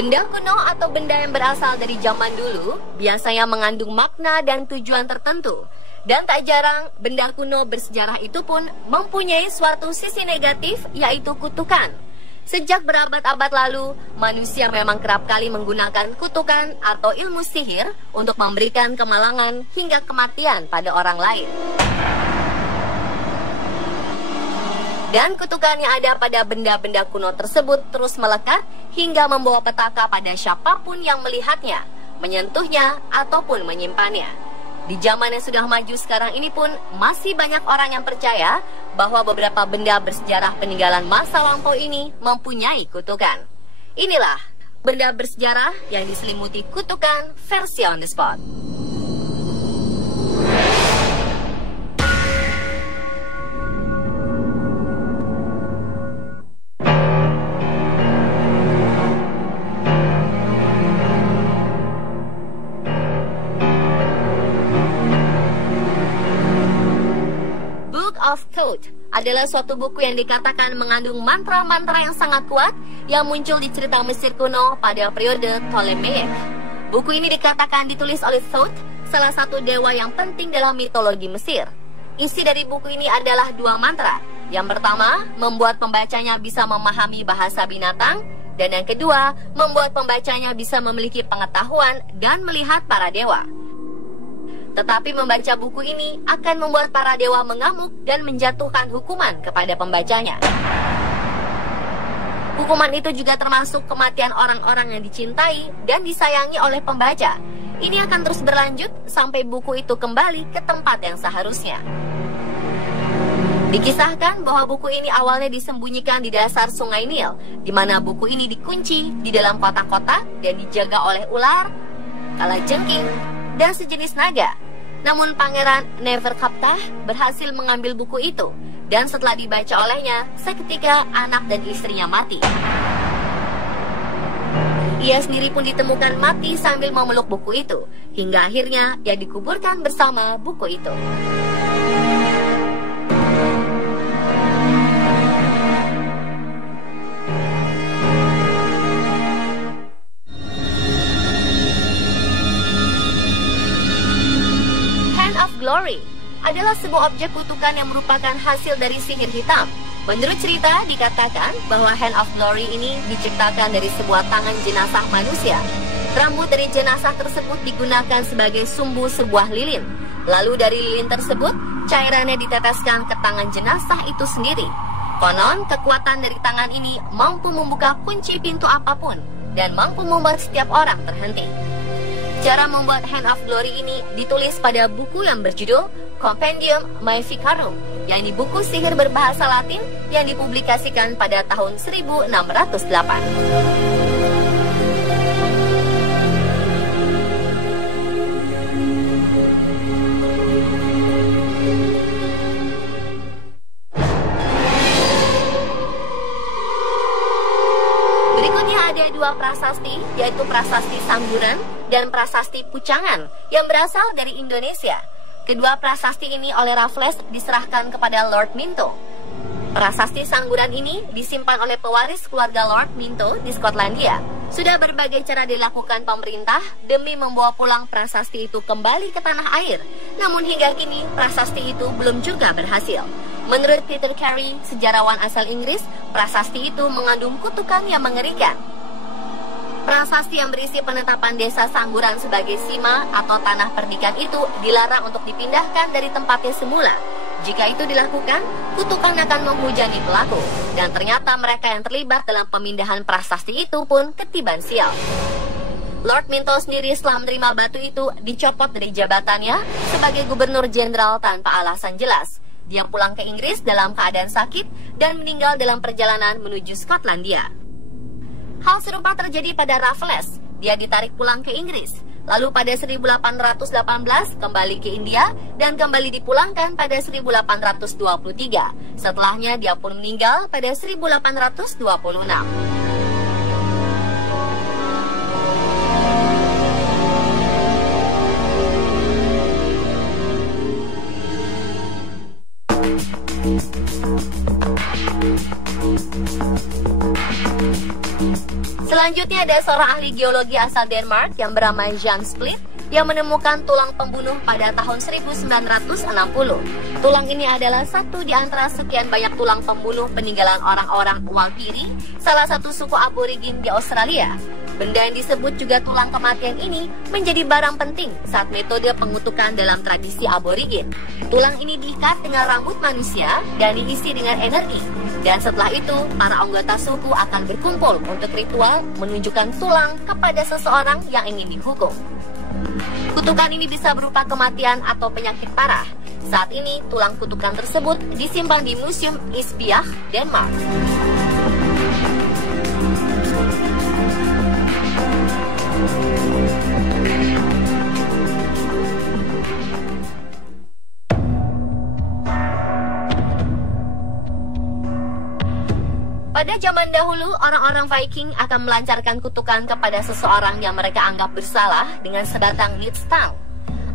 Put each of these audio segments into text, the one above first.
Benda kuno atau benda yang berasal dari zaman dulu biasanya mengandung makna dan tujuan tertentu. Dan tak jarang, benda kuno bersejarah itu pun mempunyai suatu sisi negatif, yaitu kutukan. Sejak berabad-abad lalu, manusia memang kerap kali menggunakan kutukan atau ilmu sihir untuk memberikan kemalangan hingga kematian pada orang lain. Dan kutukan yang ada pada benda-benda kuno tersebut terus melekat hingga membawa petaka pada siapapun yang melihatnya, menyentuhnya, ataupun menyimpannya. Di zaman yang sudah maju sekarang ini pun masih banyak orang yang percaya bahwa beberapa benda bersejarah peninggalan masa lampau ini mempunyai kutukan. Inilah benda bersejarah yang diselimuti kutukan versi on the spot. Of Thoth adalah suatu buku yang dikatakan mengandung mantra-mantra yang sangat kuat yang muncul di cerita Mesir kuno pada periode Ptolemaic. Buku ini dikatakan ditulis oleh Thoth, salah satu dewa yang penting dalam mitologi Mesir. Isi dari buku ini adalah dua mantra. Yang pertama, membuat pembacanya bisa memahami bahasa binatang, dan yang kedua, membuat pembacanya bisa memiliki pengetahuan dan melihat para dewa. Tetapi membaca buku ini akan membuat para dewa mengamuk dan menjatuhkan hukuman kepada pembacanya. Hukuman itu juga termasuk kematian orang-orang yang dicintai dan disayangi oleh pembaca. Ini akan terus berlanjut sampai buku itu kembali ke tempat yang seharusnya. Dikisahkan bahwa buku ini awalnya disembunyikan di dasar sungai Nil, di mana buku ini dikunci di dalam kotak-kotak dan dijaga oleh ular, kalajengking, dan sejenis naga. Namun Pangeran Neferkaptah berhasil mengambil buku itu, dan setelah dibaca olehnya, seketika anak dan istrinya mati. Ia sendiri pun ditemukan mati sambil memeluk buku itu, hingga akhirnya ia dikuburkan bersama buku itu. Glory adalah sebuah objek kutukan yang merupakan hasil dari sihir hitam. Menurut cerita, dikatakan bahwa Hand of Glory ini diciptakan dari sebuah tangan jenazah manusia. Rambut dari jenazah tersebut digunakan sebagai sumbu sebuah lilin. Lalu dari lilin tersebut, cairannya diteteskan ke tangan jenazah itu sendiri. Konon, kekuatan dari tangan ini mampu membuka kunci pintu apapun dan mampu membuat setiap orang terhenti. Cara membuat Hand of Glory ini ditulis pada buku yang berjudul Compendium Maleficarum, yakni buku sihir berbahasa Latin yang dipublikasikan pada tahun 1608. Berikutnya ada dua prasasti, yaitu prasasti Sangguran dan prasasti Pucangan yang berasal dari Indonesia. Kedua prasasti ini oleh Raffles diserahkan kepada Lord Minto. Prasasti Sangguran ini disimpan oleh pewaris keluarga Lord Minto di Skotlandia. Sudah berbagai cara dilakukan pemerintah demi membawa pulang prasasti itu kembali ke tanah air. Namun hingga kini prasasti itu belum juga berhasil. Menurut Peter Carey, sejarawan asal Inggris, prasasti itu mengandung kutukan yang mengerikan. Prasasti yang berisi penetapan desa Sangguran sebagai sima atau tanah perdikan itu dilarang untuk dipindahkan dari tempatnya semula. Jika itu dilakukan, kutukan akan menghujani pelaku. Dan ternyata mereka yang terlibat dalam pemindahan prasasti itu pun ketiban sial. Lord Minto sendiri setelah menerima batu itu dicopot dari jabatannya sebagai gubernur jenderal tanpa alasan jelas. Dia pulang ke Inggris dalam keadaan sakit dan meninggal dalam perjalanan menuju Skotlandia. Hal serupa terjadi pada Raffles. Dia ditarik pulang ke Inggris. Lalu pada 1818 kembali ke India dan kembali dipulangkan pada 1823. Setelahnya dia pun meninggal pada 1826. Selanjutnya ada seorang ahli geologi asal Denmark yang bernama Jan Split yang menemukan tulang pembunuh pada tahun 1960. Tulang ini adalah satu di antara sekian banyak tulang pembunuh peninggalan orang-orang Walpiri, salah satu suku aborigin di Australia. Benda yang disebut juga tulang kematian ini menjadi barang penting saat metode pengutukan dalam tradisi aborigin. Tulang ini diikat dengan rambut manusia dan diisi dengan energi. Dan setelah itu, para anggota suku akan berkumpul untuk ritual menunjukkan tulang kepada seseorang yang ingin dihukum. Kutukan ini bisa berupa kematian atau penyakit parah. Saat ini, tulang kutukan tersebut disimpan di Museum Esbjerg, Denmark. Pada zaman dahulu, orang-orang Viking akan melancarkan kutukan kepada seseorang yang mereka anggap bersalah dengan sebatang nidstang.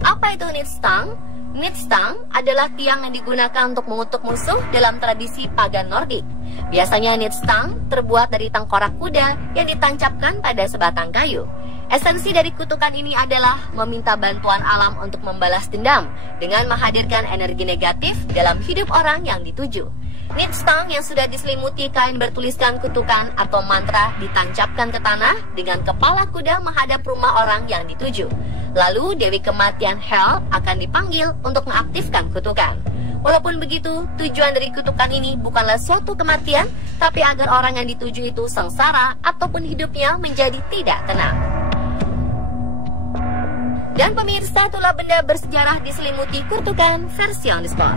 Apa itu nidstang? Nidstang adalah tiang yang digunakan untuk mengutuk musuh dalam tradisi pagan Nordik. Biasanya nidstang terbuat dari tengkorak kuda yang ditancapkan pada sebatang kayu. Esensi dari kutukan ini adalah meminta bantuan alam untuk membalas dendam dengan menghadirkan energi negatif dalam hidup orang yang dituju. Nidstang yang sudah diselimuti kain bertuliskan kutukan atau mantra ditancapkan ke tanah dengan kepala kuda menghadap rumah orang yang dituju. Lalu Dewi Kematian Hel akan dipanggil untuk mengaktifkan kutukan. Walaupun begitu, tujuan dari kutukan ini bukanlah suatu kematian, tapi agar orang yang dituju itu sengsara ataupun hidupnya menjadi tidak tenang. Dan pemirsa, itulah benda bersejarah diselimuti kutukan versi on the spot.